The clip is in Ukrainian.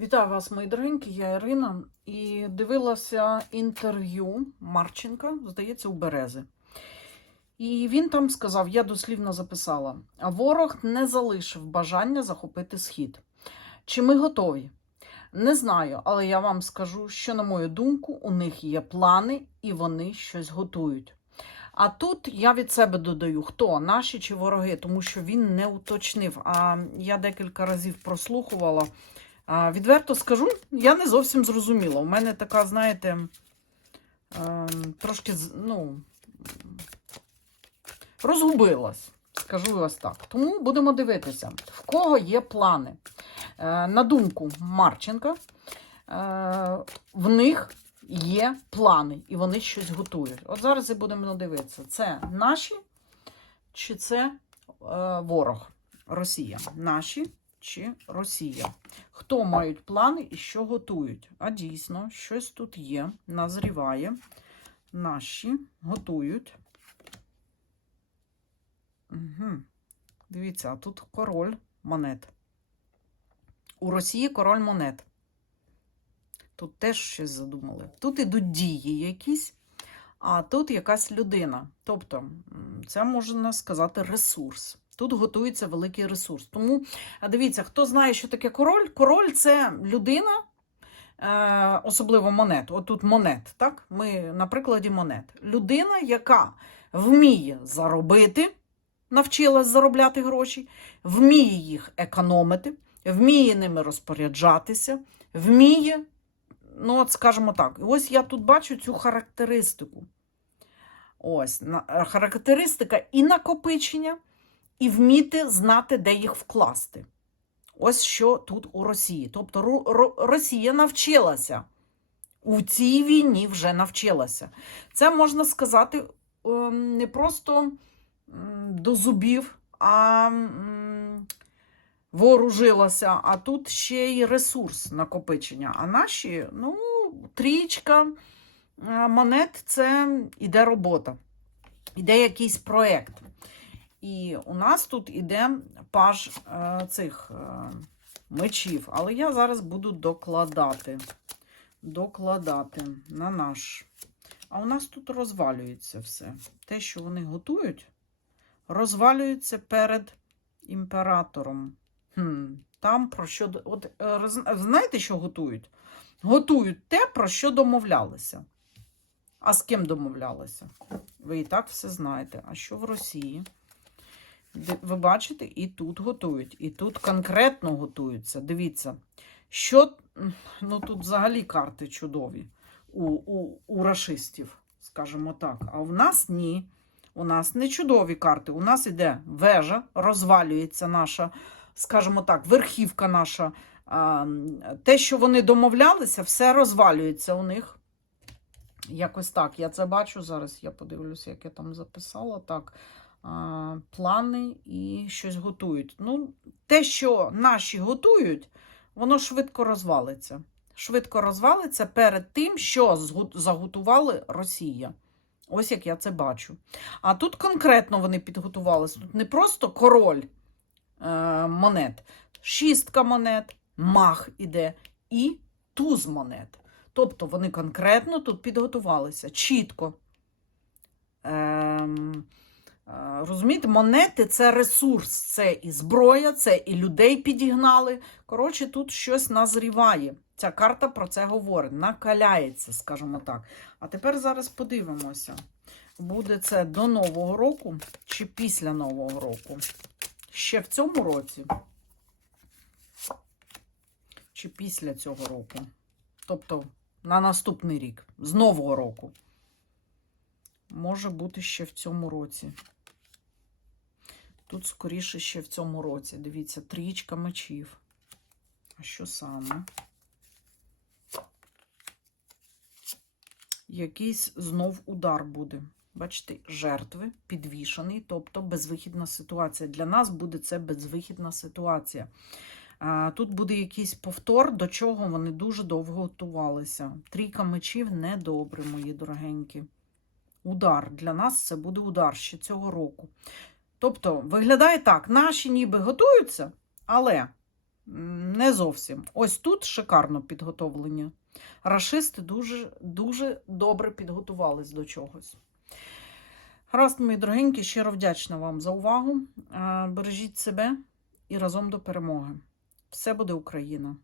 Вітаю вас, мої дорогенькі, я Ірина. І дивилася інтерв'ю Марченка, здається, у Берези. І він там сказав: я дослівно записала: ворог не залишив бажання захопити схід. Чи ми готові? Не знаю, але я вам скажу, що, на мою думку, у них є плани і вони щось готують. А тут я від себе додаю, хто наші чи вороги, тому що він не уточнив. А я декілька разів прослухувала. Відверто скажу, я не зовсім зрозуміла. У мене така, знаєте, ем, трошки ну, розгубилась, скажу ось так. Тому будемо дивитися, в кого є плани. Е, на думку Марченка, е, в них є плани, і вони щось готують. От зараз і будемо дивитися, це наші чи це е, ворог, Росія. Наші чи Росія. Хто мають плани і що готують? А дійсно, щось тут є, назріває. Наші готують. Угу. Дивіться, тут король монет. У Росії король монет. Тут теж щось задумали. Тут ідуть дії якісь, а тут якась людина. Тобто, це можна сказати ресурс. Тут готується великий ресурс. Тому дивіться, хто знає, що таке король? Король це людина, е, особливо монет. Отут монет, так? Ми на прикладі монет. Людина, яка вміє заробити, навчилась заробляти гроші, вміє їх економити, вміє ними розпоряджатися, вміє, ну, от скажімо так, ось я тут бачу цю характеристику. Ось е, характеристика і накопичення, і вміти знати, де їх вкласти. Ось що тут у Росії. Тобто Росія навчилася. У цій війні вже навчилася. Це можна сказати ем, не просто до зубів, а вооружилася, а тут ще й ресурс накопичення. А наші, ну, трічка е, монет це іде робота, іде якийсь проєкт. І у нас тут іде паж е, цих е, мечів. Але я зараз буду докладати. Докладати на наш. А у нас тут розвалюється все. Те, що вони готують, розвалюється перед імператором. Хм, там про що. От, е, знаєте, що готують? Готують те, про що домовлялися. А з ким домовлялися? Ви і так все знаєте. А що в Росії? Ви бачите, і тут готують, і тут конкретно готуються. Дивіться, що ну тут взагалі карти чудові у, у, у рашистів, скажімо так. А в нас ні. У нас не чудові карти. У нас іде вежа, розвалюється наша, скажімо так, верхівка наша. Те, що вони домовлялися, все розвалюється у них. Якось так. Я це бачу зараз. Я подивлюся, як я там записала. Так плани і щось готують. Ну, те, що наші готують, воно швидко розвалиться. Швидко розвалиться перед тим, що заготували Росія. Ось як я це бачу. А тут конкретно вони підготувалися. Тут не просто король е, монет, шістка монет, мах іде і туз монет. Тобто вони конкретно тут підготувалися чітко. Е, розумієте, монети це ресурс, це і зброя, це і людей підігнали. Коротше, тут щось назріває. Ця карта про це говорить, накаляється, скажімо так. А тепер зараз подивимося, буде це до Нового року чи після Нового року. Ще в цьому році, чи після цього року. Тобто на наступний рік, з Нового року. Може бути ще в цьому році. Тут, скоріше, ще в цьому році. Дивіться, трічка мечів. А що саме? Якийсь знов удар буде. Бачите, жертви підвішаний, тобто безвихідна ситуація. Для нас буде це безвихідна ситуація. Тут буде якийсь повтор, до чого вони дуже довго готувалися. Трійка мечів недобре, мої дорогенькі. Удар. Для нас це буде удар ще цього року. Тобто, виглядає так: наші ніби готуються, але Не зовсім. Ось тут шикарно підготовлення. Рашисти дуже, дуже добре підготувались до чогось. Гаразд, мої дорогенькі, щиро вдячна вам за увагу. Е, Бережіть себе і разом до перемоги. Все буде Україна!